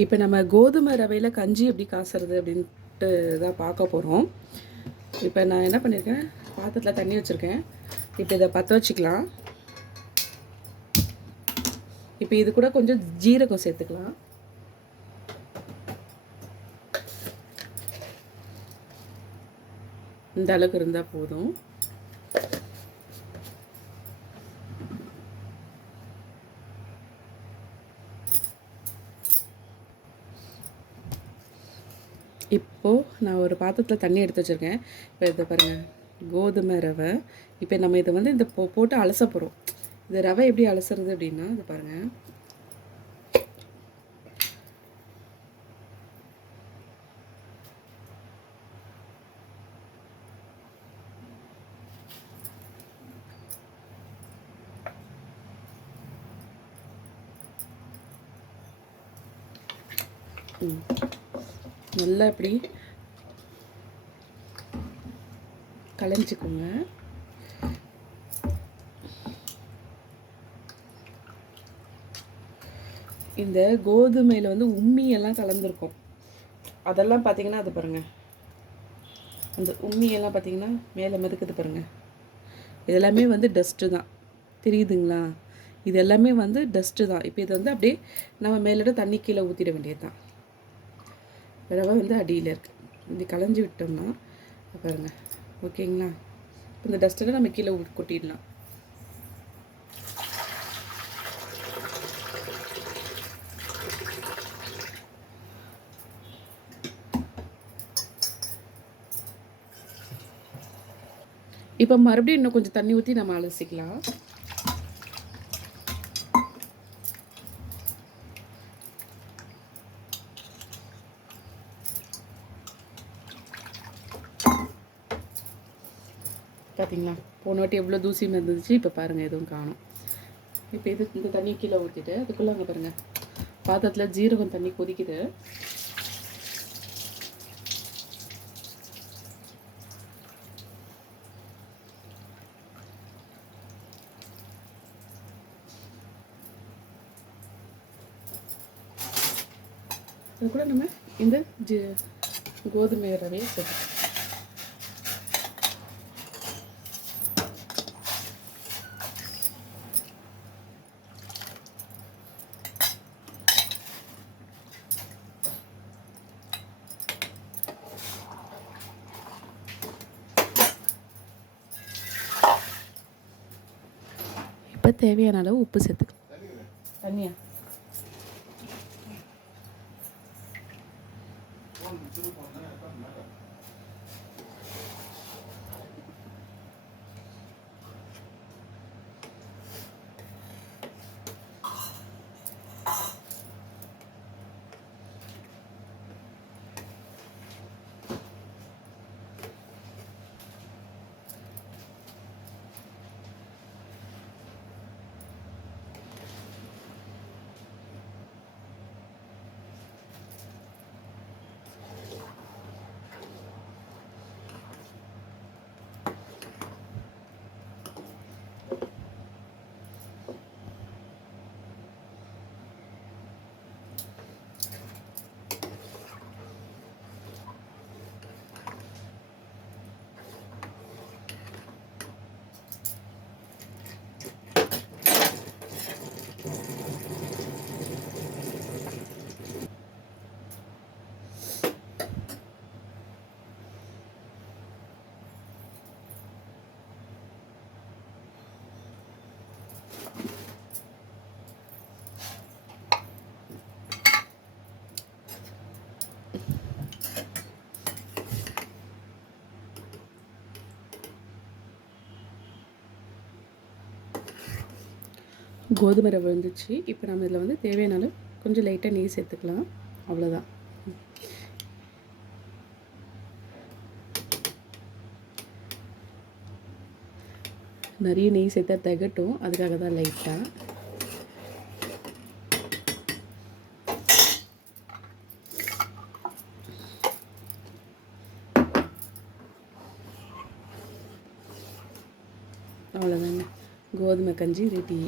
இப்போ நம்ம கோதுமை ரவையில் கஞ்சி எப்படி காசுறது அப்படின்ட்டு தான் பார்க்க போகிறோம். இப்போ நான் என்ன பண்ணியிருக்கேன், பாத்திரத்தில் தண்ணி வச்சுருக்கேன். இப்போ இதை பற்ற வச்சுக்கலாம். இப்போ இது கூட கொஞ்சம் ஜீரகம் சேர்த்துக்கலாம். இந்த அளவுக்கு இருந்தால் போதும். இப்போது நான் ஒரு பாத்திரத்தில் தண்ணி எடுத்து வச்சுருக்கேன். இப்போ இதை பாருங்கள், கோதுமை ரவை. இப்போ நம்ம இதை வந்து இந்த போட்டு அலச போகிறோம். இந்த ரவை எப்படி அலசுறது அப்படின்னா, இதை பாருங்கள். நல்லா இப்படி கலைஞ்சிக்கோங்க. இந்த கோதுமையில் வந்து உம்மியெல்லாம் கலந்துருக்கும். அதெல்லாம் பார்த்தீங்கன்னா அது பாருங்கள், அந்த உம்மியெல்லாம் பார்த்தீங்கன்னா மேலே மிதக்குது பாருங்கள். இதெல்லாமே வந்து டஸ்ட்டு தான், தெரியுதுங்களா? இது எல்லாமே வந்து டஸ்ட்டு தான். இப்போ இது வந்து அப்படியே நம்ம மேலோட தண்ணி கீழே ஊற்றிட வேண்டியது தான். ரவை வந்து அடியில் இருக்குது. இப்படி களைஞ்சி விட்டோம்னா பாருங்கள், ஓகேங்களா? இந்த டஸ்ட்டெல்லாம் நம்ம கீழே கொட்டிடலாம். இப்போ மறுபடியும் இன்னும் கொஞ்சம் தண்ணி ஊற்றி நம்ம அலசிக்கலாம். பார்த்தீங்களா, போன வாட்டி எவ்வளோ தூசி இருந்துச்சு, இப்போ பாருங்கள் எதுவும் காணும். இப்போ இந்த தண்ணி கீழே ஊற்றிட்டு அதுக்குள்ளே அங்கே பாருங்கள், பாத்திரத்தில் ஜீரகம் தண்ணி கொதிக்குது. அது கூட நம்ம இந்த கோதுமை ரவையை சேர்த்துக்கலாம். இப்போ தேவையான அளவு உப்பு சேர்த்துக்கலாம். தண்ணியா கோதுமை ரவை வந்துச்சு. இப்போ நம்ம இதில் வந்து தேவையான அளவு கொஞ்சம் லைட்டாக நெய் சேர்த்துக்கலாம். அவ்வளோதான். நிறைய நெய் சேர்த்தா திகட்டும், அதுக்காக தான் லைட்டாக. அவ்வளோதாங்க, கோதுமை கஞ்சி ரெடி.